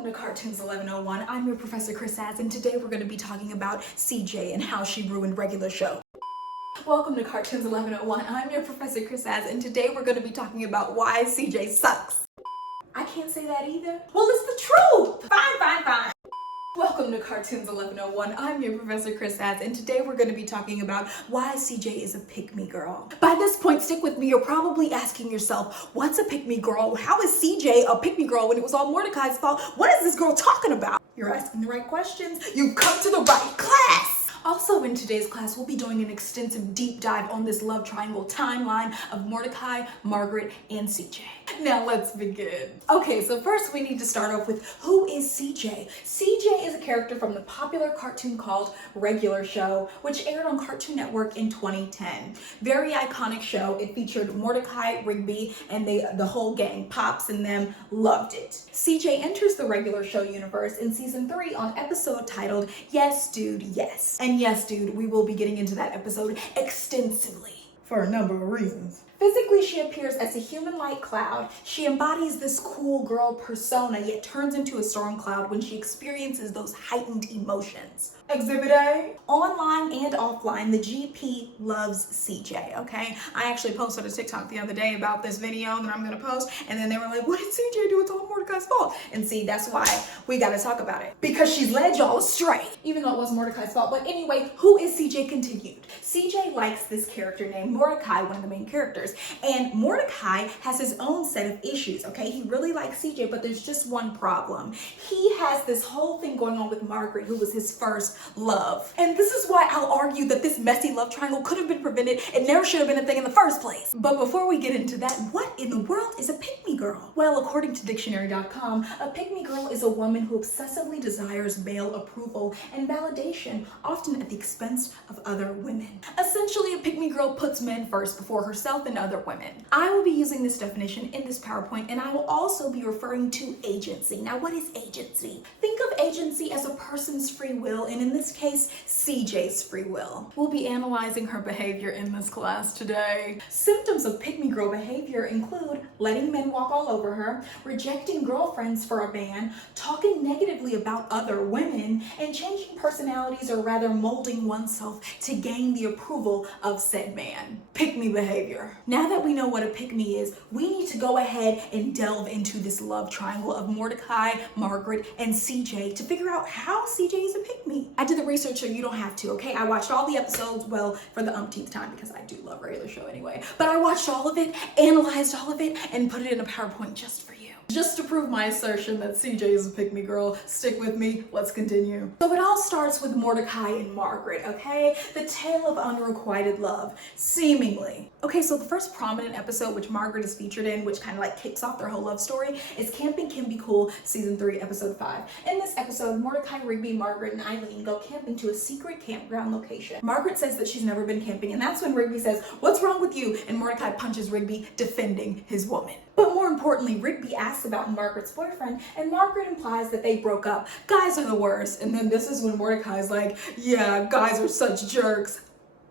Welcome to Cartoons 1101. I'm your Professor Chris Saz, and today we're going to be talking about CJ and how she ruined regular show. Welcome to Cartoons 1101. I'm your Professor Chris Saz, and today we're going to be talking about why CJ sucks. I can't say that either. Well, it's the truth. Fine. Welcome to Cartoons 1101. I'm your Professor Chris Saz, and today we're going to be talking about why CJ is a pick-me girl. By this point, stick with me, you're probably asking yourself, what's a pick-me girl? How is CJ a pick-me girl when it was all Mordecai's fault? What is this girl talking about? You're asking the right questions. You've come to the right class. Also in today's class, we'll be doing an extensive deep dive on this love triangle timeline of Mordecai, Margaret, and CJ. Now let's begin. Okay, so first we need to start off with who is CJ? CJ is a character from the popular cartoon called Regular Show, which aired on Cartoon Network in 2010. Very iconic show. It featured Mordecai, Rigby, and the whole gang. Pops and them loved it. CJ enters the Regular Show universe in season 3 on episode titled Yes Dude, Yes. And yes, dude, we will be getting into that episode extensively for a number of reasons. Physically, she appears as a human-like cloud. She embodies this cool girl persona, yet turns into a storm cloud when she experiences those heightened emotions. Exhibit A. Online and offline, the GP loves CJ, okay? I actually posted a TikTok the other day about this video that I'm gonna post, and then they were like, what did CJ do? It's all Mordecai's fault. And see, that's why we gotta talk about it. Because she's led y'all astray, even though it wasn't Mordecai's fault. But anyway, who is CJ continued? CJ likes this character named Mordecai, one of the main characters. And Mordecai has his own set of issues, okay? He really likes CJ, but there's just one problem. He has this whole thing going on with Margaret, who was his first love. And this is why I'll argue that this messy love triangle could have been prevented. It never should have been a thing in the first place. But before we get into that, what in the world is a pick-me girl? Well, according to dictionary.com, a pick-me girl is a woman who obsessively desires male approval and validation, often at the expense of other women. Essentially, a pick-me girl puts men first before herself and other women. I will be using this definition in this PowerPoint, and I will also be referring to agency. Now, what is agency? Think of agency as a person's free will, and in this case, CJ's free will. We'll be analyzing her behavior in this class today. Symptoms of pick-me girl behavior include letting men walk all over her, rejecting girlfriends for a man, talking negatively about other women, and changing personalities, or rather molding oneself to gain the approval of said man. Pick-me behavior. Now that we know what a pick-me is, we need to go ahead and delve into this love triangle of Mordecai, Margaret, and CJ to figure out how CJ is a pick-me. I did the research, so you don't have to, okay? I watched all the episodes, well, for the umpteenth time, because I do love Regular Show anyway. But I watched all of it, analyzed all of it, and put it in a PowerPoint just for you. Just to prove my assertion that CJ is a pick-me girl, stick with me, let's continue. So it all starts with Mordecai and Margaret, okay? The tale of unrequited love, seemingly. Okay, so the first prominent episode which Margaret is featured in, which kind of like kicks off their whole love story, is Camping Can Be Cool, season 3, episode 5. In this episode, Mordecai, Rigby, Margaret, and Eileen go camping to a secret campground location. Margaret says that she's never been camping, and that's when Rigby says, what's wrong with you? And Mordecai punches Rigby, defending his woman. But more importantly, Rigby asks about Margaret's boyfriend, and Margaret implies that they broke up. Guys are the worst. And then this is when Mordecai's like, yeah, guys are such jerks.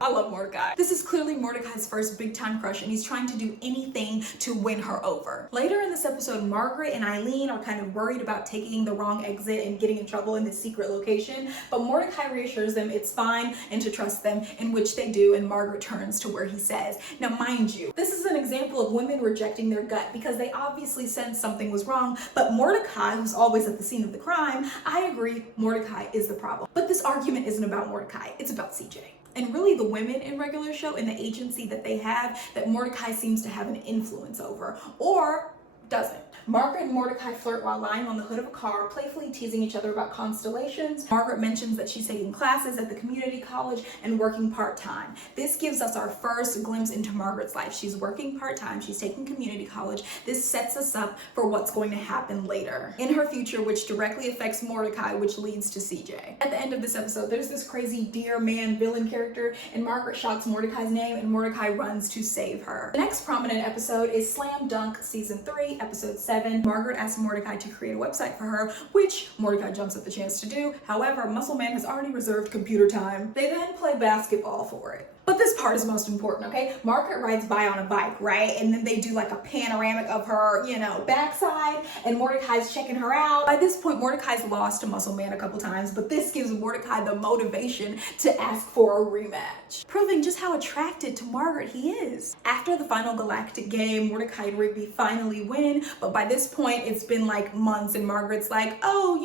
I love Mordecai. This is clearly Mordecai's first big-time crush, and he's trying to do anything to win her over. Later in this episode, Margaret and Eileen are kind of worried about taking the wrong exit and getting in trouble in this secret location, but Mordecai reassures them it's fine and to trust them, in which they do, and Margaret turns to where he says. Now, mind you, this is an example of women rejecting their gut because they obviously sensed something was wrong, but Mordecai, who's always at the scene of the crime, I agree, Mordecai is the problem. But this argument isn't about Mordecai, it's about CJ. And really the women in Regular Show and the agency that they have that Mordecai seems to have an influence over, or doesn't. Margaret and Mordecai flirt while lying on the hood of a car, playfully teasing each other about constellations. Margaret mentions that she's taking classes at the community college and working part-time. This gives us our first glimpse into Margaret's life. She's working part-time, she's taking community college. This sets us up for what's going to happen later in her future, which directly affects Mordecai, which leads to CJ. At the end of this episode, there's this crazy dear man villain character, and Margaret shouts Mordecai's name, and Mordecai runs to save her. The next prominent episode is Slam Dunk season 3, episode 7. Margaret asks Mordecai to create a website for her, which Mordecai jumps at the chance to do. However, Muscle Man has already reserved computer time. They then play basketball for it. But this part is most important, okay? Margaret rides by on a bike, right? And then they do like a panoramic of her, backside, and Mordecai's checking her out. By this point, Mordecai's lost to Muscle Man a couple times, but this gives Mordecai the motivation to ask for a rematch, proving just how attracted to Margaret he is. After the final galactic game, Mordecai and Rigby finally win, but by this point, it's been like months, and Margaret's like, oh,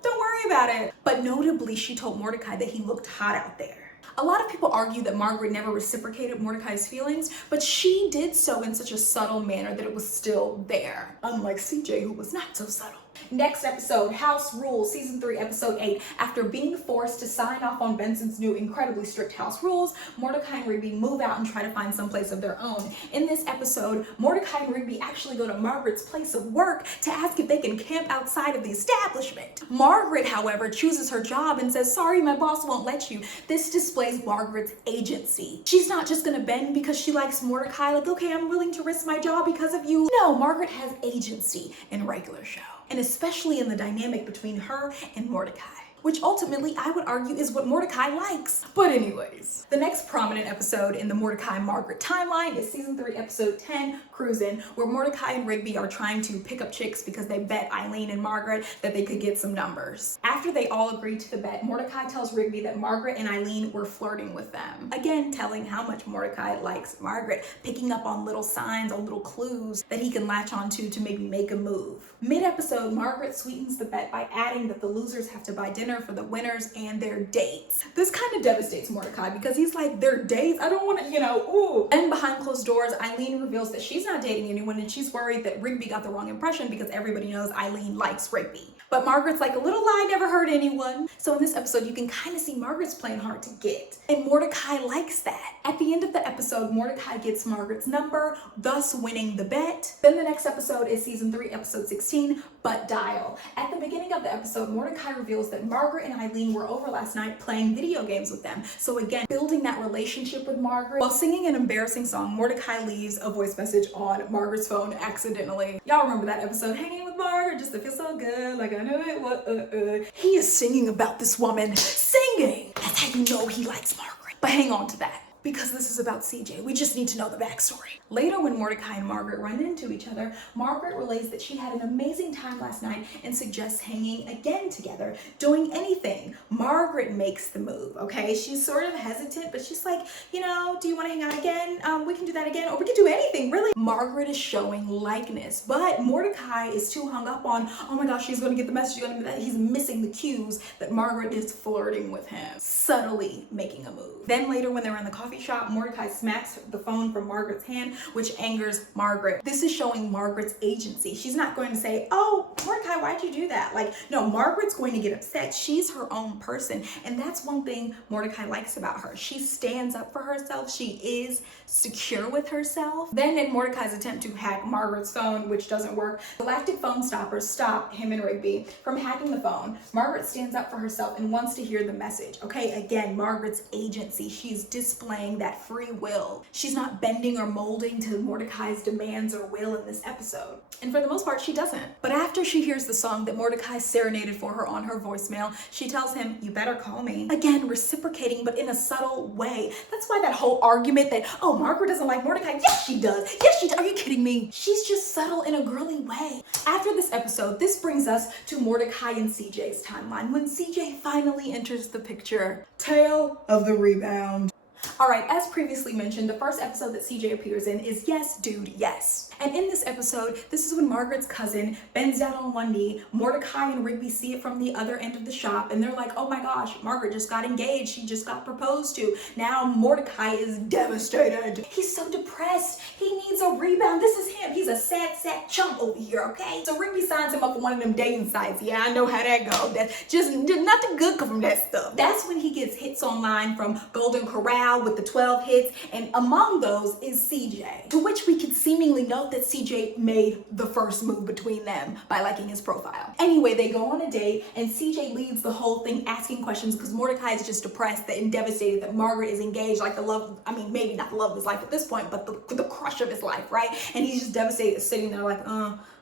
don't worry about it. But notably, she told Mordecai that he looked hot out there. A lot of people argue that Margaret never reciprocated Mordecai's feelings, but she did so in such a subtle manner that it was still there, unlike CJ, who was not so subtle. Next episode, House Rules, Season 3, Episode 8. After being forced to sign off on Benson's new incredibly strict house rules, Mordecai and Rigby move out and try to find some place of their own. In this episode, Mordecai and Rigby actually go to Margaret's place of work to ask if they can camp outside of the establishment. Margaret, however, chooses her job and says, sorry, my boss won't let you. This displays Margaret's agency. She's not just gonna bend because she likes Mordecai, like, okay, I'm willing to risk my job because of you. No, Margaret has agency in Regular Show, and especially in the dynamic between her and Mordecai, which ultimately I would argue is what Mordecai likes. But anyways, the next prominent episode in the Mordecai-Margaret timeline is Season 3, Episode 10, Cruisin', where Mordecai and Rigby are trying to pick up chicks because they bet Eileen and Margaret that they could get some numbers. After they all agree to the bet, Mordecai tells Rigby that Margaret and Eileen were flirting with them. Again, telling how much Mordecai likes Margaret, picking up on little signs, on little clues that he can latch onto to maybe make a move. Mid-episode, Margaret sweetens the bet by adding that the losers have to buy dinner for the winners and their dates. This kind of devastates Mordecai because he's like, their dates? I don't want to, ooh. And behind closed doors, Eileen reveals that she's not dating anyone, and she's worried that Rigby got the wrong impression because everybody knows Eileen likes Rigby. But Margaret's like, a little lie never hurt anyone. So in this episode, you can kind of see Margaret's playing hard to get, and Mordecai likes that. At the end of the episode, Mordecai gets Margaret's number, thus winning the bet. Then the next episode is Season 3, Episode 16, Butt Dial. At the beginning of the episode, Mordecai reveals that Margaret and Eileen were over last night playing video games with them. So again, building that relationship with Margaret. While singing an embarrassing song, Mordecai leaves a voice message on Margaret's phone accidentally. Y'all remember that episode, Hanging with Margaret, just to feel so good, like I knew it was. He is singing about this woman. Singing! That's how you know he likes Margaret. But hang on to that, because this is about CJ. We just need to know the backstory. Later, when Mordecai and Margaret run into each other, Margaret relays that she had an amazing time last night and suggests hanging again together, doing anything. Margaret makes the move, okay? She's sort of hesitant, but she's like, do you want to hang out again? We can do that again, or we can do anything, really. Margaret is showing likeness, but Mordecai is too hung up on, oh my gosh, she's gonna get the message, he's missing the cues that Margaret is flirting with him, subtly making a move. Then later, when they're in the coffee shop, Mordecai smacks the phone from Margaret's hand, which angers Margaret. This is showing Margaret's agency. She's not going to say, oh, Mordecai, why'd you do that? Like, no, Margaret's going to get upset. She's her own person. And that's one thing Mordecai likes about her. She stands up for herself. She is secure with herself. Then in Mordecai's attempt to hack Margaret's phone, which doesn't work, galactic phone stoppers stop him and Rigby from hacking the phone. Margaret stands up for herself and wants to hear the message. Okay, again, Margaret's agency. She's displaying that free will. She's not bending or molding to Mordecai's demands or will in this episode. And for the most part, she doesn't. But after she hears the song that Mordecai serenaded for her on her voicemail, she tells him, you better call me. Again, reciprocating, but in a subtle way. That's why that whole argument that, oh, Margaret doesn't like Mordecai. Yes, she does. Yes, she does. Are you kidding me? She's just subtle in a girly way. After this episode, this brings us to Mordecai and CJ's timeline, when CJ finally enters the picture. Tale of the Rebound. All right, as previously mentioned, the first episode that CJ appears in is Yes, Dude, Yes. And in this episode, this is when Margaret's cousin bends down on one knee. Mordecai and Rigby see it from the other end of the shop, and they're like, oh my gosh, Margaret just got engaged. She just got proposed to. Now Mordecai is devastated. He's so depressed. He needs a rebound. This is him. He's a sad chump over here, okay? So Rigby signs him up for one of them dating sites. Yeah, I know how that goes. That's just nothing good come from that stuff. That's when he gets hits online from Golden Corral with the 12 hits, and among those is CJ, to which we can seemingly note that CJ made the first move between them by liking his profile. Anyway, they go on a date, and CJ leads the whole thing asking questions because Mordecai is just depressed and devastated that Margaret is engaged, like the love, maybe not the love of his life at this point, but the crush of his life, right? And he's just devastated, sitting there like,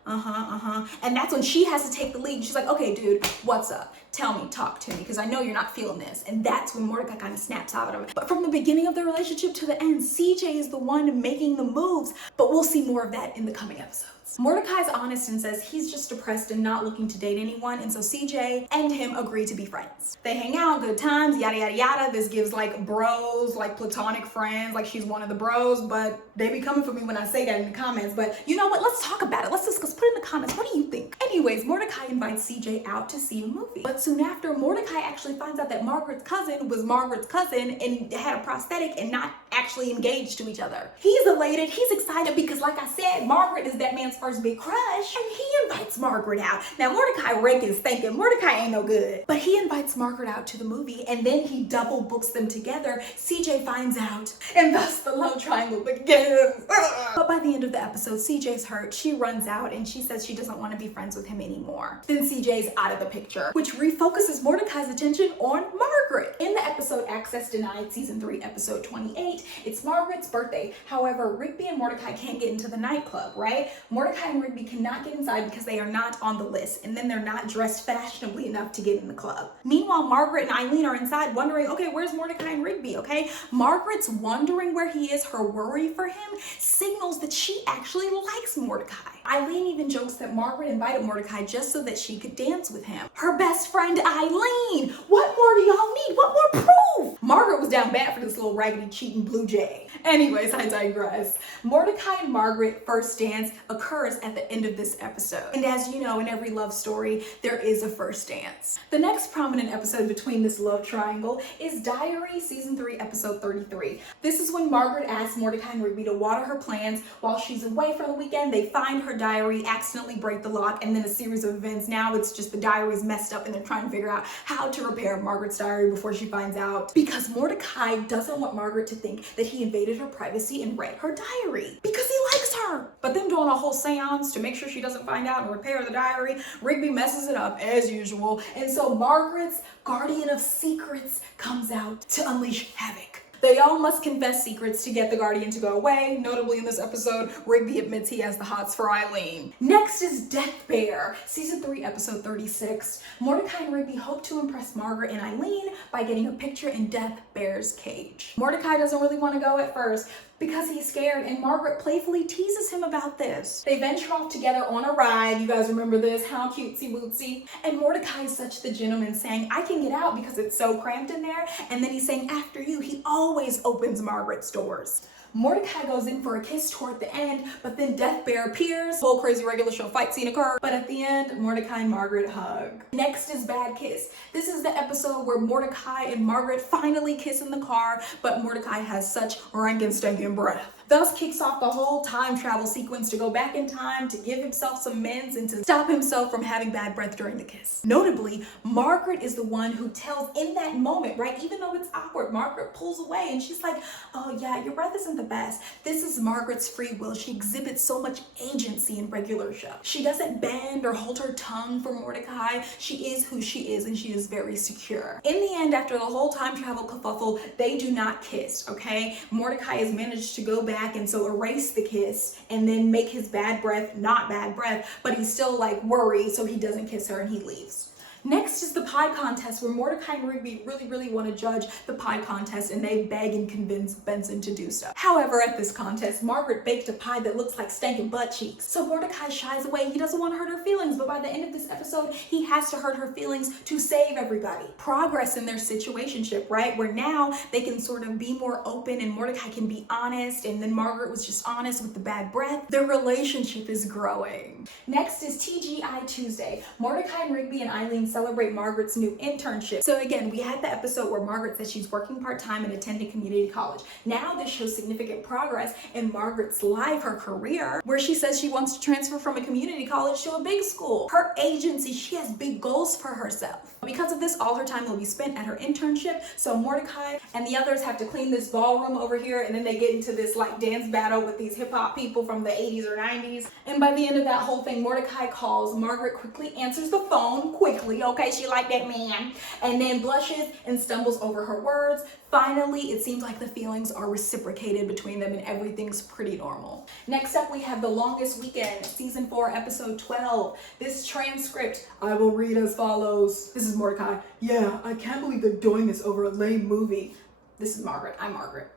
And that's when she has to take the lead. She's like, okay, dude, what's up? Tell me, talk to me, because I know you're not feeling this. And that's when Mordecai kind of snaps out of it. But from the beginning of the relationship to the end, CJ is the one making the moves. But we'll see more of that in the coming episodes. Mordecai's honest and says he's just depressed and not looking to date anyone, and so CJ and him agree to be friends. They hang out, good times, yada yada yada. This gives like bros, like platonic friends, like she's one of the bros, but they be coming for me when I say that in the comments. But you know what? Let's talk about it. Let's discuss. Put in the comments. What do you think? Anyways, Mordecai invites CJ out to see a movie. But soon after, Mordecai actually finds out that Margaret's cousin was Margaret's cousin and had a prosthetic and not actually engaged to each other. He's elated. He's excited because, like I said, Margaret is that man's first big crush, and he invites Margaret out. Now Mordecai is thinking Mordecai ain't no good, but he invites Margaret out to the movie, and then he double books them together. CJ finds out, and thus the love triangle begins. But by the end of the episode, CJ's hurt. She runs out and she says she doesn't want to be friends with him anymore. Then CJ's out of the picture, which refocuses Mordecai's attention on Margaret. In the episode Access Denied, season 3, episode 28, it's Margaret's birthday. However, Rigby and Mordecai can't get into the nightclub, right? Mordecai and Rigby cannot get inside because they are not on the list, and then they're not dressed fashionably enough to get in the club. Meanwhile, Margaret and Eileen are inside wondering, okay, where's Mordecai and Rigby, okay? Margaret's wondering where he is. Her worry for him signals that she actually likes Mordecai. Eileen even jokes that Margaret invited Mordecai just so that she could dance with him. Her best friend Eileen! What more do y'all need? What more proof? Margaret was down bad for this little raggedy cheating blue jay. Anyways, I digress. Mordecai and Margaret first dance occurs at the end of this episode. And as you know, in every love story, there is a first dance. The next prominent episode between this love triangle is Diary, season 3, episode 33. This is when Margaret asks Mordecai and Rigby to water her plants while she's away for the weekend. They find her diary, accidentally break the lock, and then a series of events. Now it's just the diary is messed up and they're trying to figure out how to repair Margaret's diary before she finds out. Because Mordecai doesn't want Margaret to think that he invaded her privacy and read her diary because he likes her. But them doing a whole seance to make sure she doesn't find out and repair the diary, Rigby messes it up as usual. And so Margaret's guardian of secrets comes out to unleash havoc. They all must confess secrets to get the Guardian to go away. Notably in this episode, Rigby admits he has the hots for Eileen. Next is Death Bear, season 3, episode 36. Mordecai and Rigby hope to impress Margaret and Eileen by getting a picture in Death Bear's cage. Mordecai doesn't really want to go at first because he's scared, and Margaret playfully teases him about this. They venture off together on a ride. You guys remember this? How cutesy bootsy. And Mordecai is such the gentleman, saying, I can get out because it's so cramped in there. And then he's saying, after you. He always opens Margaret's doors. Mordecai goes in for a kiss toward the end, but then Death Bear appears. Whole crazy regular show fight scene occurs, but at the end, Mordecai and Margaret hug. Next is Bad Kiss. This is the episode where Mordecai and Margaret finally kiss in the car, but Mordecai has such rank stinking breath. Thus kicks off the whole time travel sequence to go back in time to give himself some mends and to stop himself from having bad breath during the kiss. Notably, Margaret is the one who tells in that moment, right? Even though it's awkward, Margaret pulls away and she's like, oh yeah, your breath isn't the best. This is Margaret's free will. She exhibits so much agency in regular show. She doesn't bend or hold her tongue for Mordecai. She is who she is, and she is very secure. In the end, after the whole time travel kerfuffle, they do not kiss, okay? Mordecai has managed to go back and so erase the kiss and then make his bad breath not bad breath, but he's still like worried, so he doesn't kiss her and he leaves. Next is the pie contest, where Mordecai and Rigby really want to judge the pie contest, and they beg and convince Benson to do so. However, at this contest, Margaret baked a pie that looks like stinking butt cheeks. So Mordecai shies away. He doesn't want to hurt her feelings, but by the end of this episode, he has to hurt her feelings to save everybody. Progress in their situationship, right? Where now they can sort of be more open and Mordecai can be honest, and then Margaret was just honest with the bad breath. Their relationship is growing. Next is TGI Tuesday. Mordecai and Rigby and Eileen celebrate Margaret's new internship. So again, we had the episode where Margaret said she's working part-time and attending community college. Now this shows significant progress in Margaret's life, her career, where she says she wants to transfer from a community college to a big school. Her agency, she has big goals for herself. Because of this, all her time will be spent at her internship. So Mordecai and the others have to clean this ballroom over here, and then they get into this like dance battle with these hip-hop people from the 80s or 90s. And by the end of that whole thing, Mordecai calls. Margaret quickly answers the phone, quickly, actually, okay? She liked that man. And then blushes and stumbles over her words. Finally, it seems like the feelings are reciprocated between them and everything's pretty normal. Next up, we have The Longest Weekend, season 4, episode 12. This transcript, I will read as follows. This is Mordecai. Yeah, I can't believe they're doing this over a lame movie. This is Margaret. I'm Margaret.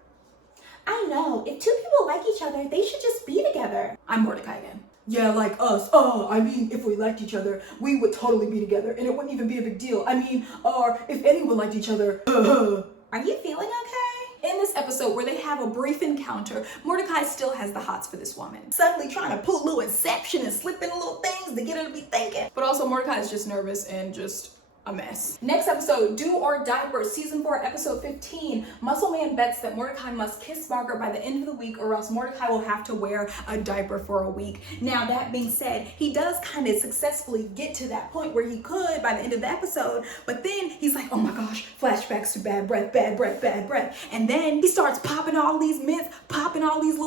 I know. If two people like each other, they should just be together. I'm Mordecai again. Yeah, like us. Oh, I mean, if we liked each other, we would totally be together and it wouldn't even be a big deal. I mean, or if anyone liked each other. Are you feeling okay? In this episode where they have a brief encounter, Mordecai still has the hots for this woman. Suddenly trying to pull a little inception and slip in little things to get her to be thinking. But also Mordecai is just nervous and just a mess. Next episode, Do or Diaper, season 4, episode 15. Muscle Man bets that Mordecai must kiss Margaret by the end of the week or else Mordecai will have to wear a diaper for a week. Now, that being said, he does kind of successfully get to that point where he could by the end of the episode, but then he's like, oh my gosh, flashbacks to bad breath, bad breath, bad breath. And then he starts popping all these mints, popping all these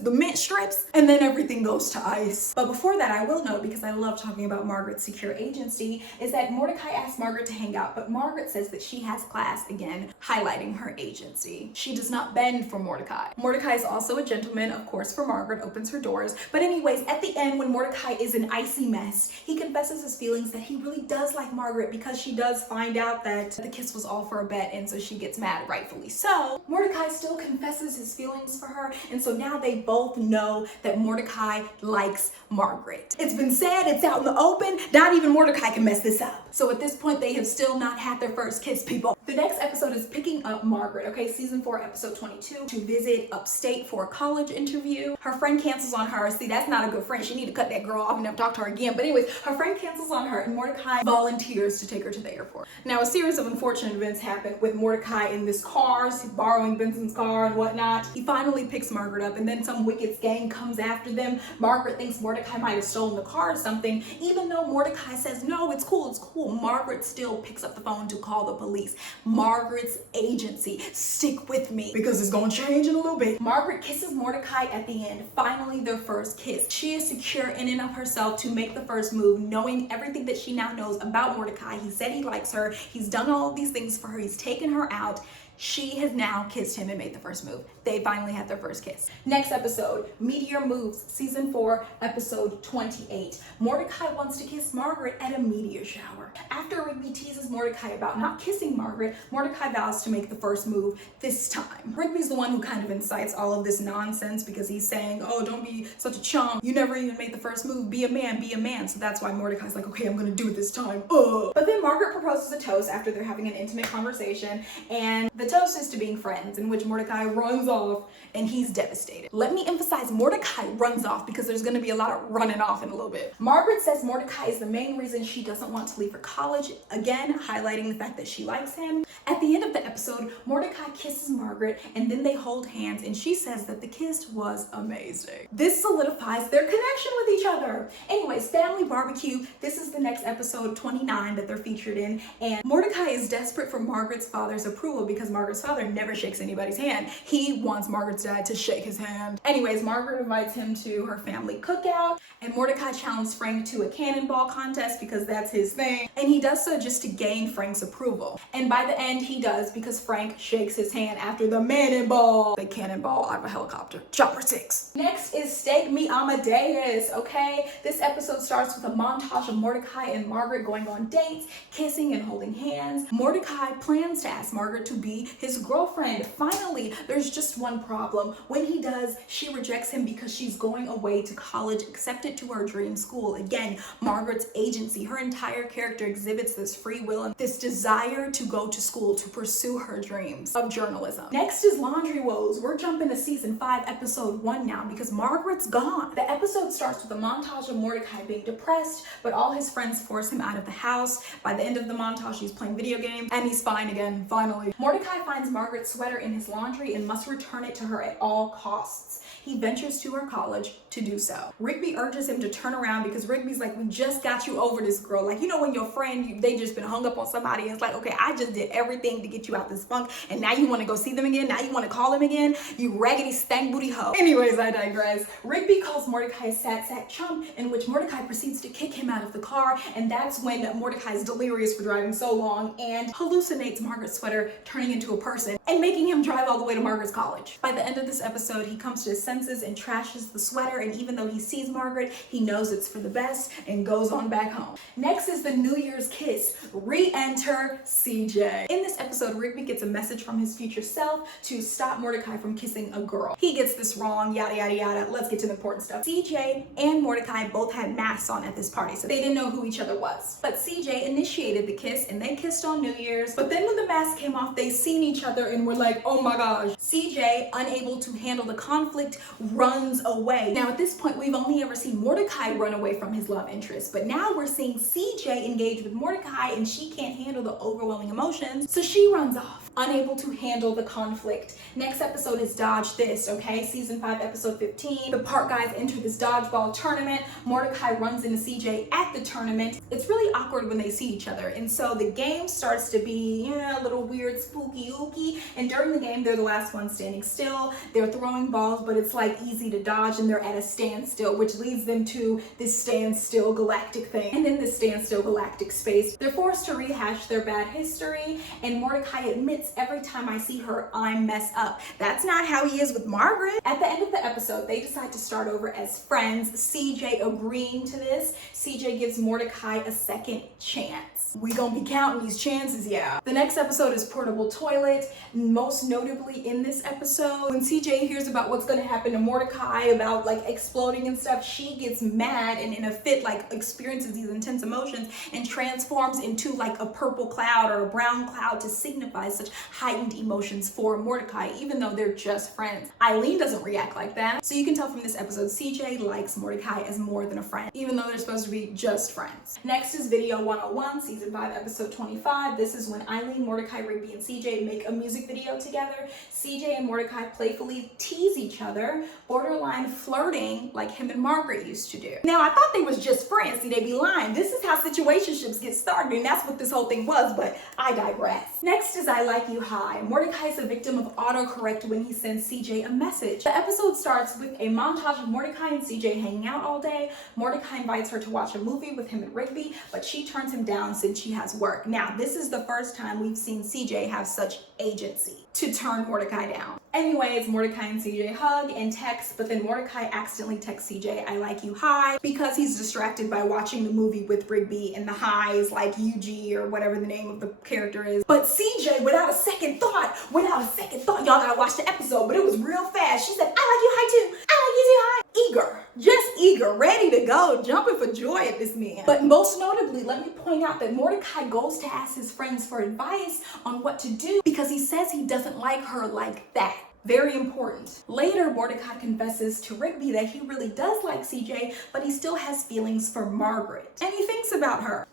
the mint strips, and then everything goes to ice. But before that, I will note, because I love talking about Margaret's secure agency, is that Mordecai asks Margaret to hang out, but Margaret says that she has class, again, highlighting her agency. She does not bend for Mordecai. Mordecai is also a gentleman, of course, for Margaret, opens her doors. But anyways, at the end, when Mordecai is an icy mess, he confesses his feelings that he really does like Margaret because she does find out that the kiss was all for a bet, and so she gets mad, rightfully so. Mordecai still confesses his feelings for her, and so now they both know that Mordecai likes Margaret. It's been said, it's out in the open, not even Mordecai can mess this up. So at this point, they have still not had their first kiss, people. The next episode is picking up Margaret, okay? Season 4, episode 22, to visit upstate for a college interview. Her friend cancels on her. See, that's not a good friend. She need to cut that girl off and never talk to her again. But anyways, her friend cancels on her and Mordecai volunteers to take her to the airport. Now, a series of unfortunate events happen with Mordecai in this car, borrowing Benson's car and whatnot. He finally picks Margaret up and then some wicked gang comes after them. Margaret thinks Mordecai might have stolen the car or something. Even though Mordecai says, no, it's cool, it's cool. Margaret still picks up the phone to call the police. Margaret's agency. Stick with me because it's gonna change in a little bit. Margaret kisses Mordecai at the end. Finally, their first kiss. She is secure in and of herself to make the first move, knowing everything that she now knows about Mordecai. He said he likes her. He's done all of these things for her. He's taken her out. She has now kissed him and made the first move. They finally had their first kiss. Next episode, Meteor Moves, season 4, episode 28. Mordecai wants to kiss Margaret at a meteor shower. After Rigby teases Mordecai about not kissing Margaret, Mordecai vows to make the first move this time. Rigby's the one who kind of incites all of this nonsense because he's saying, oh, don't be such a chump. You never even made the first move. Be a man, be a man. So that's why Mordecai's like, okay, I'm gonna do it this time. But then Margaret proposes a toast after they're having an intimate conversation, and the toast is to being friends, in which Mordecai runs off and he's devastated. Let me emphasize, Mordecai runs off because there's going to be a lot of running off in a little bit. Margaret says Mordecai is the main reason she doesn't want to leave for college, again highlighting the fact that she likes him. At the end of the episode, Mordecai kisses Margaret and then they hold hands and she says that the kiss was amazing. This solidifies their connection with each other. Anyways, family barbecue. This is the next episode, 29, that they're featured in, and Mordecai is desperate for Margaret's father's approval because Margaret's father never shakes anybody's hand. He wants Margaret's dad to shake his hand. Anyways, Margaret invites him to her family cookout, and Mordecai challenges Frank to a cannonball contest because that's his thing, and he does so just to gain Frank's approval. And by the end, he does because Frank shakes his hand after the cannonball. They cannonball out of a helicopter. Chopper 6. Next is Steak Me Amadeus, okay? This episode starts with a montage of Mordecai and Margaret going on dates, kissing and holding hands. Mordecai plans to ask Margaret to be his girlfriend. Finally, there's just one problem. When he does, she rejects him because she's going away to college, accepted to her dream school. Again, Margaret's agency. Her entire character exhibits this free will and this desire to go to school to pursue her dreams of journalism. Next is Laundry Woes. We're jumping to season 5, episode 1 now because Margaret's gone. The episode starts with a montage of Mordecai being depressed, but all his friends force him out of the house. By the end of the montage, he's playing video games and he's fine again, finally. Mordecai Mordecai finds Margaret's sweater in his laundry and must return it to her at all costs. He ventures to her college to do so. Rigby urges him to turn around because Rigby's like, we just got you over this girl. Like, you know when your friend, they just been hung up on somebody and it's like, okay, I just did everything to get you out this funk and now you want to go see them again? Now you want to call them again? You raggedy stank booty hoe. Anyways, I digress. Rigby calls Mordecai a sad sack chump, in which Mordecai proceeds to kick him out of the car, and that's when Mordecai is delirious for driving so long and hallucinates Margaret's sweater, turning into a person and making him drive all the way to Margaret's college. By the end of this episode, he comes to his senses and trashes the sweater, and even though he sees Margaret, he knows it's for the best and goes on back home. Next is the New Year's kiss. Re-enter CJ. In this episode, Rigby gets a message from his future self to stop Mordecai from kissing a girl. He gets this wrong, yada yada yada. Let's get to the important stuff. CJ and Mordecai both had masks on at this party, so they didn't know who each other was. But CJ initiated the kiss and they kissed on New Year's. But then when the mask came off, they seen each other and were like, oh my gosh. CJ, unable to handle the conflict, runs away. Now at this point, we've only ever seen Mordecai run away from his love interest, but now we're seeing CJ engage with Mordecai and she can't handle the overwhelming emotions, so she runs off, unable to handle the conflict. Next episode is Dodge This, okay? Season 5, episode 15. The park guys enter this dodgeball tournament. Mordecai runs into CJ at the tournament. It's really awkward when they see each other, and so the game starts to be a little weird, spooky, ooky, and during the game, they're the last ones standing still. They're throwing balls, but it's like easy to dodge, and they're at a standstill, which leads them to this standstill galactic thing. And in this standstill galactic space, they're forced to rehash their bad history, and Mordecai admits, every time I see her, I mess up. That's not how he is with Margaret. At the end of the episode, they decide to start over as friends, CJ agreeing to this. CJ gives Mordecai a second chance. We gonna be counting these chances, yeah. The next episode is Portable Toilet. Most notably in this episode, when CJ hears about what's gonna happen to Mordecai, about like exploding and stuff, she gets mad and in a fit like experiences these intense emotions and transforms into like a purple cloud or a brown cloud to signify such heightened emotions for Mordecai, even though they're just friends. Eileen doesn't react like that. So you can tell from this episode, CJ likes Mordecai as more than a friend, even though they're supposed to be just friends. Next is Video 101, season 5, episode 25. This is when Eileen, Mordecai, Rigby, and CJ make a music video together. CJ and Mordecai playfully tease each other, borderline flirting like him and Margaret used to do. Now, I thought they was just friends. See, they be lying. This is how situationships get started, and that's what this whole thing was, but I digress. Next is I Like You High. Mordecai is a victim of autocorrect when he sends CJ a message. The episode starts with a montage of Mordecai and CJ hanging out all day. Mordecai invites her to watch a movie with him and Rigby, but she turns him down since she has work. Now, this is the first time we've seen CJ have such agency to turn Mordecai down. Anyways, Mordecai and CJ hug and text, but then Mordecai accidentally texts CJ, I like you high, because he's distracted by watching the movie with Rigby, and the high is like UG or whatever the name of the character is. But CJ, without a second thought, y'all gotta watch the episode, but it was real fast. She said, I like you high too. I like you too high. Eager, just eager, ready to go, jumping for joy at this man. But most notably, let me point out that Mordecai goes to ask his friends for advice on what to do because he says he doesn't like her like that. Very important. Later, Mordecai confesses to Rigby that he really does like CJ, but he still has feelings for Margaret. And he thinks about her.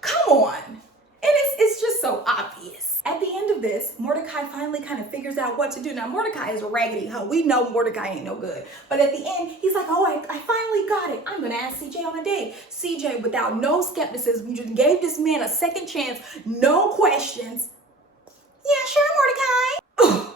Come on. And it's just so obvious. At the end of this, Mordecai finally kind of figures out what to do. Now, Mordecai is a raggedy hoe. We know Mordecai ain't no good. But at the end, he's like, oh, I finally got it. I'm gonna ask CJ on a date. CJ, without no skepticism, you just gave this man a second chance, no questions. Yeah, sure, Mordecai.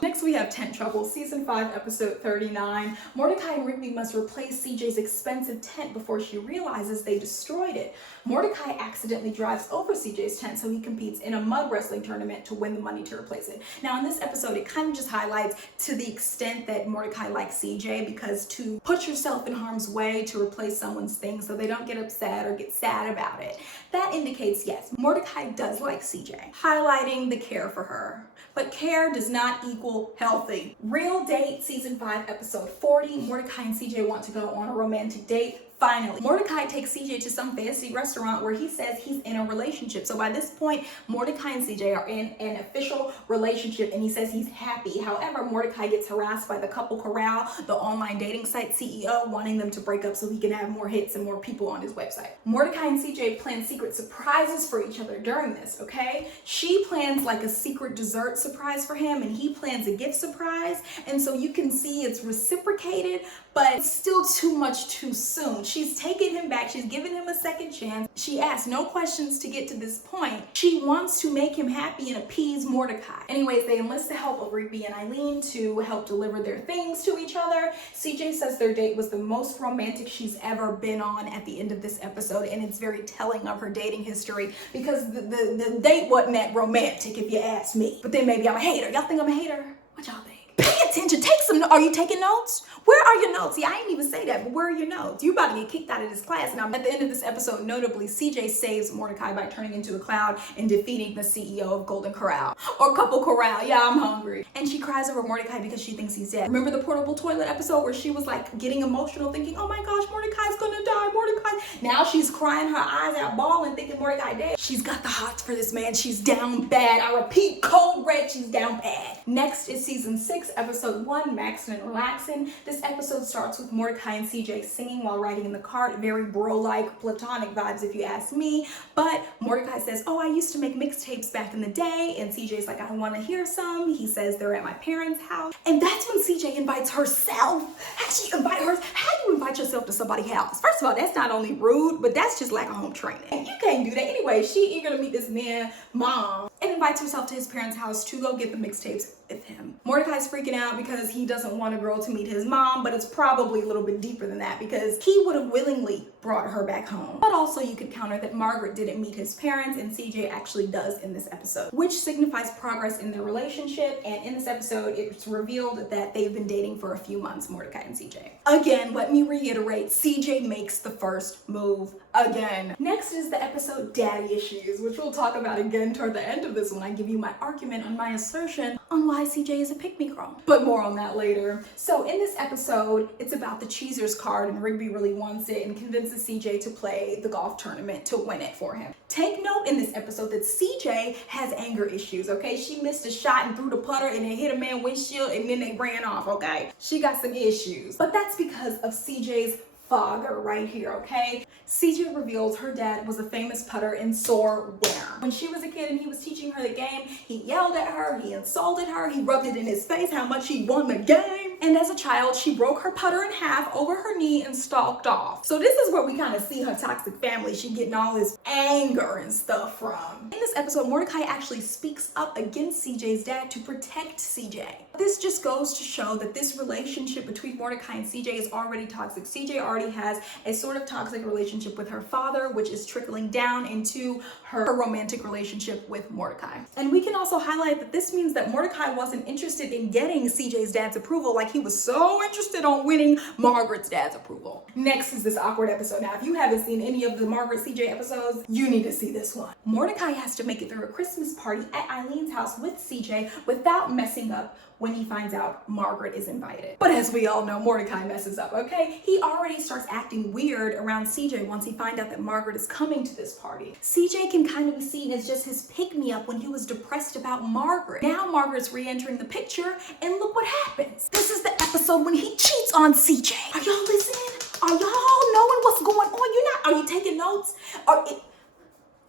Next we have Tent Trouble, season 5, episode 39. Mordecai and Rigby must replace CJ's expensive tent before she realizes they destroyed it. Mordecai accidentally drives over CJ's tent, so he competes in a mud wrestling tournament to win the money to replace it. Now in this episode, it kind of just highlights to the extent that Mordecai likes CJ, because to put yourself in harm's way to replace someone's thing so they don't get upset or get sad about it, that indicates yes, Mordecai does like CJ, highlighting the care for her. But care does not equal healthy. Real Date, season 5, episode 40. Mordecai and CJ want to go on a romantic date. Finally, Mordecai takes CJ to some fancy restaurant where he says he's in a relationship. So by this point, Mordecai and CJ are in an official relationship and he says he's happy. However, Mordecai gets harassed by the Couple Corral, the online dating site CEO, wanting them to break up so he can have more hits and more people on his website. Mordecai and CJ plan secret surprises for each other during this, okay? She plans like a secret dessert surprise for him and he plans a gift surprise. And so you can see it's reciprocated, but it's still too much too soon. She's taken him back. She's given him a second chance. She asked no questions to get to this point. She wants to make him happy and appease Mordecai. Anyways, they enlist the help of Rigby and Eileen to help deliver their things to each other. CJ says their date was the most romantic she's ever been on at the end of this episode, and it's very telling of her dating history because the date wasn't that romantic if you ask me. But then maybe I'm a hater. Y'all think I'm a hater? What y'all think? Pay attention. Take some. Are you taking notes? Where are your notes? Yeah, I didn't even say that, but where are your notes? You about to get kicked out of this class. Now, at the end of this episode, notably, CJ saves Mordecai by turning into a cloud and defeating the CEO of Golden Corral. Or Couple Corral. Yeah, I'm hungry. And she cries over Mordecai because she thinks he's dead. Remember the portable toilet episode where she was like getting emotional, thinking, oh my gosh, Mordecai's gonna die, Mordecai. Now she's crying her eyes out, bawling, thinking Mordecai dead. She's got the hots for this man. She's down bad. I repeat, cold red, she's down bad. Next is season 6, episode 1, Maxin' and Relaxin'. This episode starts with Mordecai and CJ singing while riding in the cart. Very bro-like, platonic vibes if you ask me. But Mordecai says, oh, I used to make mixtapes back in the day. And CJ's like, I want to hear some. He says they're at my parents' house. And that's when CJ invites herself. How she invite her? How do you invite yourself to somebody's house? First of all, that's not only rude, but that's just lack of home training. And you can't do that. Anyway, she eager to meet this man, mom, and invites herself to his parents' house to go get the mixtapes with him. Mordecai's freaking out because he doesn't want a girl to meet his mom, but it's probably a little bit deeper than that because he would have willingly brought her back home. But also you could counter that Margaret didn't meet his parents and CJ actually does in this episode, which signifies progress in their relationship. And in this episode, it's revealed that they've been dating for a few months, Mordecai and CJ. Again, let me reiterate, CJ makes the first move again. Next is the episode Daddy Issues, which we'll talk about again toward the end of this when I give you my argument on my assertion on why CJ is a pick-me girl. But more on that later. So in this episode, it's about the Cheezers card and Rigby really wants it and convinces CJ to play the golf tournament to win it for him. Take note in this episode that CJ has anger issues, okay? She missed a shot and threw the putter and it hit a man's windshield and then they ran off, okay? She got some issues. But that's because of CJ's father right here, okay? CJ reveals her dad was a famous putter and sore winner. When she was a kid and he was teaching her the game, he yelled at her, he insulted her, he rubbed it in his face how much he won the game. And as a child, she broke her putter in half over her knee and stalked off. So this is where we kind of see her toxic family. She getting all this anger and stuff from. In this episode, Mordecai actually speaks up against CJ's dad to protect CJ. This just goes to show that this relationship between Mordecai and CJ is already toxic. CJ already has a sort of toxic relationship with her father, which is trickling down into her romantic relationship with Mordecai. And we can also highlight that this means that Mordecai wasn't interested in getting CJ's dad's approval like he was so interested on winning Margaret's dad's approval. Next is this awkward episode. Now, if you haven't seen any of the Margaret CJ episodes, you need to see this one. Mordecai has to make it through a Christmas party at Eileen's house with CJ without messing up when he finds out Margaret is invited. But as we all know, Mordecai messes up, okay? He already starts acting weird around CJ once he finds out that Margaret is coming to this party. CJ can kind of be seen as just his pick-me-up when he was depressed about Margaret. Now Margaret's re-entering the picture, and look what happens. This is the episode when he cheats on CJ. Are y'all listening? Are y'all knowing what's going on? Are you taking notes?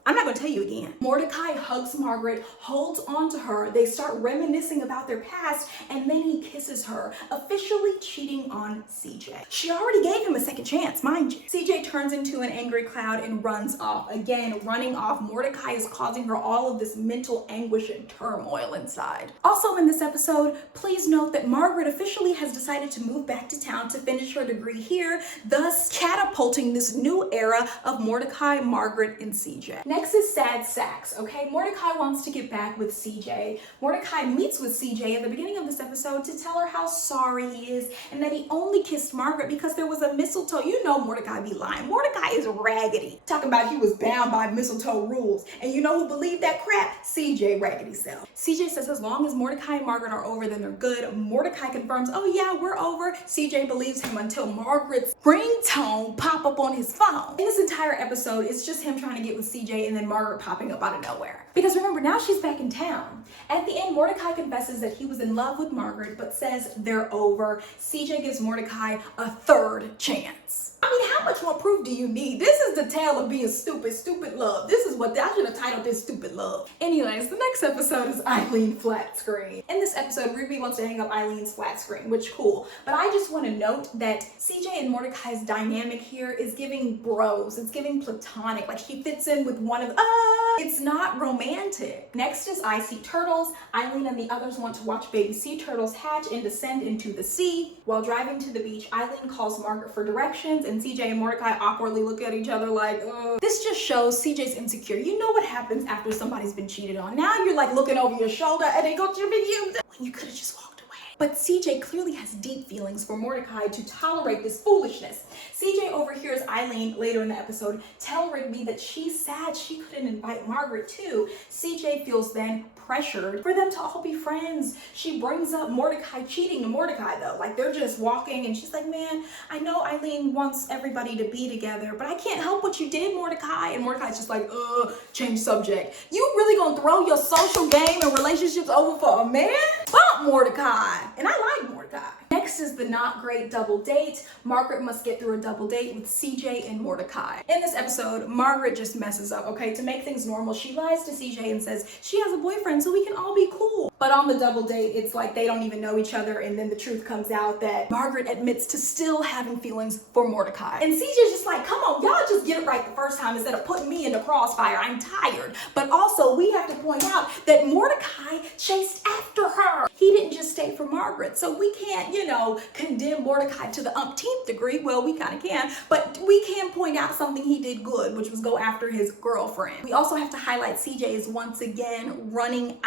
I'm not gonna tell you again. Mordecai hugs Margaret, holds on to her, they start reminiscing about their past, and then he kisses her, officially cheating on CJ. She already gave him a second chance, mind you. CJ turns into an angry cloud and runs off. Again, running off, Mordecai is causing her all of this mental anguish and turmoil inside. Also in this episode, please note that Margaret officially has decided to move back to town to finish her degree here, thus catapulting this new era of Mordecai, Margaret, and CJ. Next Next is sad sacks, okay? Mordecai wants to get back with CJ. Mordecai meets with CJ at the beginning of this episode to tell her how sorry he is and that he only kissed Margaret because there was a mistletoe. You know Mordecai be lying. Mordecai is raggedy. Talking about he was bound by mistletoe rules. And you know who believed that crap? CJ raggedy self. CJ says as long as Mordecai and Margaret are over, then they're good. Mordecai confirms, oh yeah, we're over. CJ believes him until Margaret's ringtone pop up on his phone. In this entire episode, it's just him trying to get with CJ and then Margaret popping up out of nowhere. Because remember, now she's back in town. At the end, Mordecai confesses that he was in love with Margaret, but says they're over. CJ gives Mordecai a third chance. I mean, how much more proof do you need? This is the tale of being stupid, stupid love. This is what I should have titled this, Stupid Love. Anyways, the next episode is Eileen flat screen. In this episode, Ruby wants to hang up Eileen's flat screen, which cool. But I just want to note that CJ and Mordecai's dynamic here is giving bros. It's giving platonic. Like he fits in with one of it's not romantic. Next is I See Turtles. Eileen and the others want to watch baby sea turtles hatch and descend into the sea. While driving to the beach, Eileen calls Margaret for directions and CJ and Mordecai awkwardly look at each other like, ugh. This just shows CJ's insecure. You know what happens after somebody's been cheated on. Now you're like looking over your shoulder and they go to you when you could have just walked away. But CJ clearly has deep feelings for Mordecai to tolerate this foolishness. CJ overhears Eileen later in the episode tell Rigby that she's sad she couldn't invite Margaret too. CJ feels then pressured for them to all be friends. She brings up Mordecai cheating to Mordecai though. Like they're just walking and she's like, man, I know Eileen wants everybody to be together, but I can't help what you did, Mordecai. And Mordecai's just like, change subject. You really gonna throw your social game and relationships over for a man? Bump Mordecai. And I like Mordecai. Next is the not great double date. Margaret must get through a double date with CJ and Mordecai. In this episode, Margaret just messes up, okay? To make things normal, she lies to CJ and says she has a boyfriend so we can all be cool. But on the double date, it's like they don't even know each other, and then the truth comes out that Margaret admits to still having feelings for Mordecai. And CJ's just like, come on, y'all just get it right the first time instead of putting me in the crossfire. I'm tired. But also, we have to point out that Mordecai chased after her. He didn't just stay for Margaret. So we can't, condemn Mordecai to the umpteenth degree. Well, we kind of can, but we can point out something he did good, which was go after his girlfriend. We also have to highlight CJ is once again running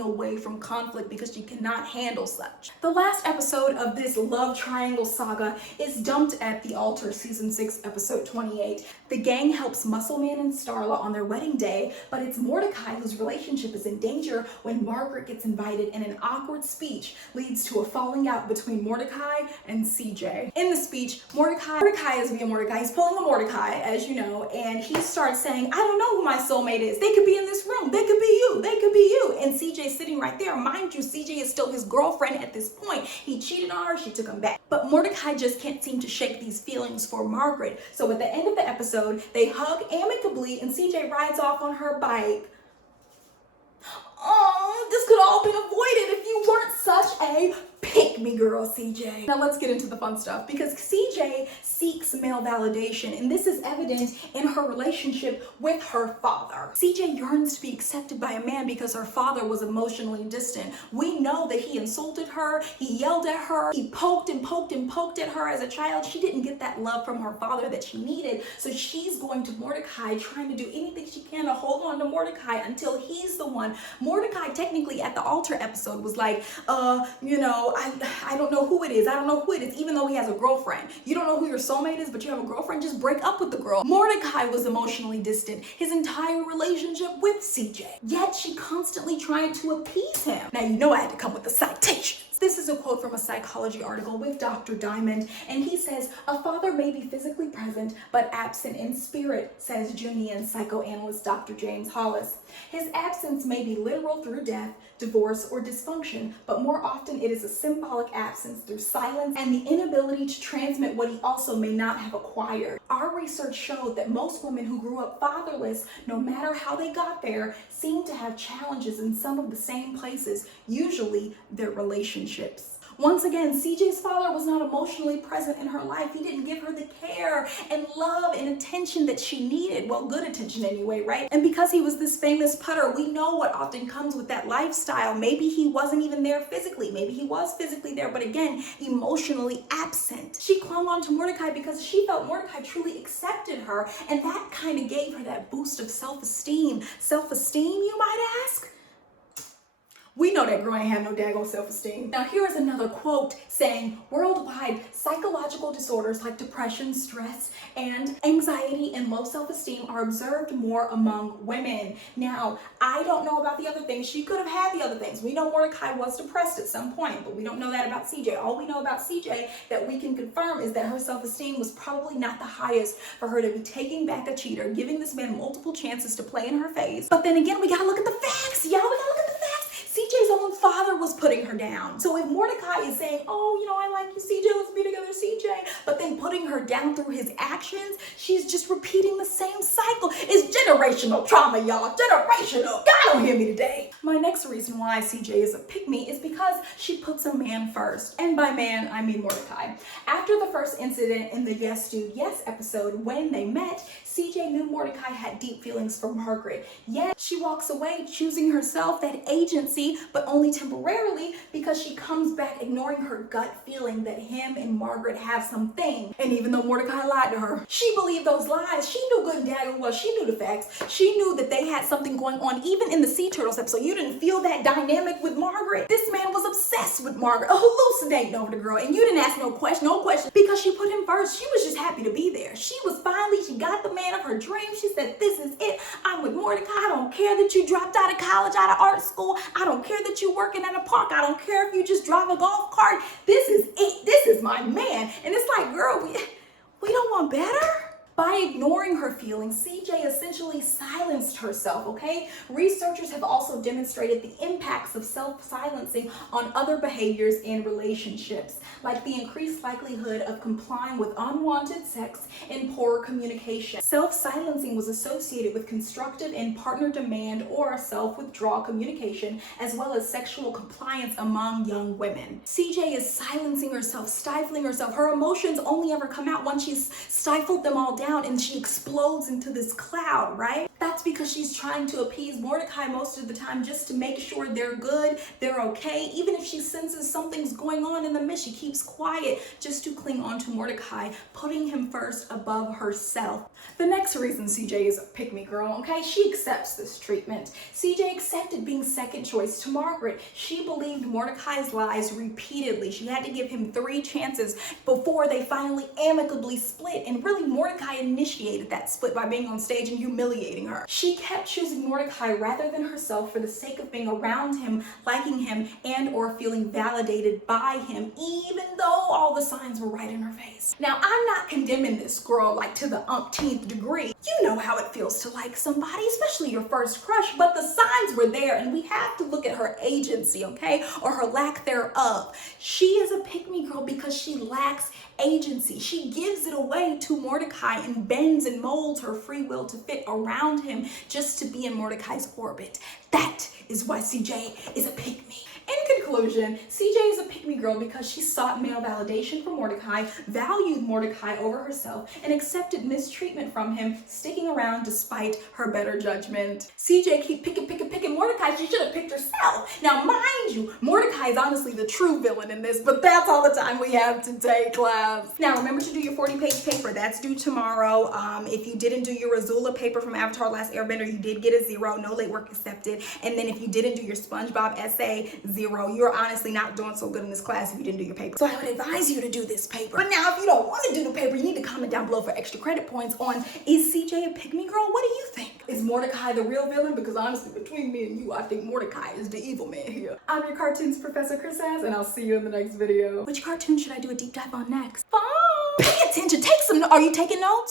away from conflict because she cannot handle such. The last episode of this love triangle saga is Dumped at the Altar, season 6, episode 28. The gang helps Muscle Man and Starla on their wedding day, but it's Mordecai whose relationship is in danger when Margaret gets invited and an awkward speech leads to a falling out between Mordecai and CJ. In the speech, Mordecai is being Mordecai. He's pulling a Mordecai, as you know, and he starts saying, I don't know who my soulmate is. They could be in this room. They could be you. They could be you. And CJ's sitting right there. Mind you, CJ is still his girlfriend at this point. He cheated on her. She took him back. But Mordecai just can't seem to shake these feelings for Margaret. So at the end of the episode, they hug amicably and CJ rides off on her bike. Oh, this could all been avoided if you weren't such a pick-me girl, CJ. Now let's get into the fun stuff because CJ seeks male validation and this is evident in her relationship with her father. CJ yearns to be accepted by a man because her father was emotionally distant. We know that he insulted her, he yelled at her, he poked and poked and poked at her as a child. She didn't get that love from her father that she needed, so she's going to Mordecai trying to do anything she can to hold on to Mordecai until he's the one. Mordecai technically at the altar episode was like, I don't know who it is. I don't know who it is, even though he has a girlfriend. You don't know who your soulmate is, but you have a girlfriend, just break up with the girl. Mordecai was emotionally distant his entire relationship with CJ, yet she constantly tried to appease him. Now, you know I had to come with the citations. This is a quote from a psychology article with Dr. Diamond, and he says, a father may be physically present, but absent in spirit, says Jungian psychoanalyst Dr. James Hollis. His absence may be literal through death, divorce, or dysfunction, but more often it is a symbolic absence through silence and the inability to transmit what he also may not have acquired. Our research showed that most women who grew up fatherless, no matter how they got there, seem to have challenges in some of the same places, usually their relationships. Once again, CJ's father was not emotionally present in her life. He didn't give her the care and love and attention that she needed. Well, good attention anyway, right? And because he was this famous putter, we know what often comes with that lifestyle. Maybe he wasn't even there physically. Maybe he was physically there, but again, emotionally absent. She clung on to Mordecai because she felt Mordecai truly accepted her, and that kind of gave her that boost of self-esteem. Self-esteem, you might ask? We know that girl ain't have no daggone self-esteem. Now here is another quote saying, worldwide, psychological disorders like depression, stress, and anxiety and low self-esteem are observed more among women. Now, I don't know about the other things. She could have had the other things. We know Mordecai was depressed at some point, but we don't know that about CJ. All we know about CJ that we can confirm is that her self-esteem was probably not the highest for her to be taking back a cheater, giving this man multiple chances to play in her face. But then again, we gotta look at the facts, y'all. We gotta look at the facts. CJ's own father was putting her down. So if Mordecai is saying, oh, you know, I like you, CJ, let's be together, CJ, but then putting her down through his actions, she's just repeating the same cycle. It's generational trauma, y'all. Generational. God don't hear me today. My next reason why CJ is a pick-me is because she puts a man first. And by man, I mean Mordecai. After the first incident in the Yes Dude Yes episode, when they met, CJ knew Mordecai had deep feelings for Margaret. Yet she walks away choosing herself, that agency, but only temporarily, because she comes back ignoring her gut feeling that him and Margaret have something. And even though Mordecai lied to her, she believed those lies. She knew good and daggone well. She knew the facts. She knew that they had something going on. Even in the Sea Turtles episode, you didn't feel that dynamic with Margaret. This man was obsessed with Margaret, hallucinating over the girl, and you didn't ask no question, because she put him first. She was just happy to be there. She got the man of her dreams. She said, this is it. I'm with Mordecai. I don't care that you dropped out of college, out of art school. I don't care that you're working at a park. I don't care if you just drive a golf cart. This is it. This is my man. And it's like, girl, we don't want better? By ignoring her feelings, CJ essentially silenced herself, okay? Researchers have also demonstrated the impacts of self-silencing on other behaviors in relationships, like the increased likelihood of complying with unwanted sex and poor communication. Self-silencing was associated with constructive and partner demand or self-withdrawal communication, as well as sexual compliance among young women. CJ is silencing herself, stifling herself. Her emotions only ever come out once she's stifled them all down and she explodes into this cloud, right? That's because she's trying to appease Mordecai most of the time just to make sure they're good, they're okay. Even if she senses something's going on in the midst, she keeps quiet just to cling on to Mordecai, putting him first above herself. The next reason CJ is a pick-me girl, okay? She accepts this treatment. CJ accepted being second choice to Margaret. She believed Mordecai's lies repeatedly. She had to give him 3 chances before they finally amicably split. And really, Mordecai initiated that split by being on stage and humiliating her. She kept choosing Mordecai rather than herself for the sake of being around him, liking him, and or feeling validated by him, even though all the signs were right in her face. Now, I'm not condemning this girl like to the umpteenth degree. You know how it feels to like somebody, especially your first crush, but the signs were there, and we have to look at her agency, okay, or her lack thereof. She is a pick-me girl because she lacks agency. She gives it away to Mordecai and bends and molds her free will to fit around him just to be in Mordecai's orbit. That is why CJ is a pick-me. In conclusion, CJ is a pick-me girl because she sought male validation from Mordecai, valued Mordecai over herself, and accepted mistreatment from him, sticking around despite her better judgment. CJ keep picking Mordecai. She should have picked herself. Now, mind you, Mordecai is honestly the true villain in this, but that's all the time we have today, class. Now, remember to do your 40-page paper. That's due tomorrow. If you didn't do your Azula paper from Avatar Last Airbender, you did get a 0, no late work accepted. And then if you didn't do your SpongeBob essay, 0. You're honestly not doing so good in this class if you didn't do your paper. So I would advise you to do this paper. But now, if you don't want to do the paper, you need to comment down below for extra credit points on, is CJ a pick-me girl? What do you think? Is Mordecai the real villain? Because honestly, between me and you, I think Mordecai is the evil man here. I'm your cartoons Professor Chris, and I'll see you in the next video. Which cartoon should I do a deep dive on next? Fine. Pay attention. Take some. Are you taking notes?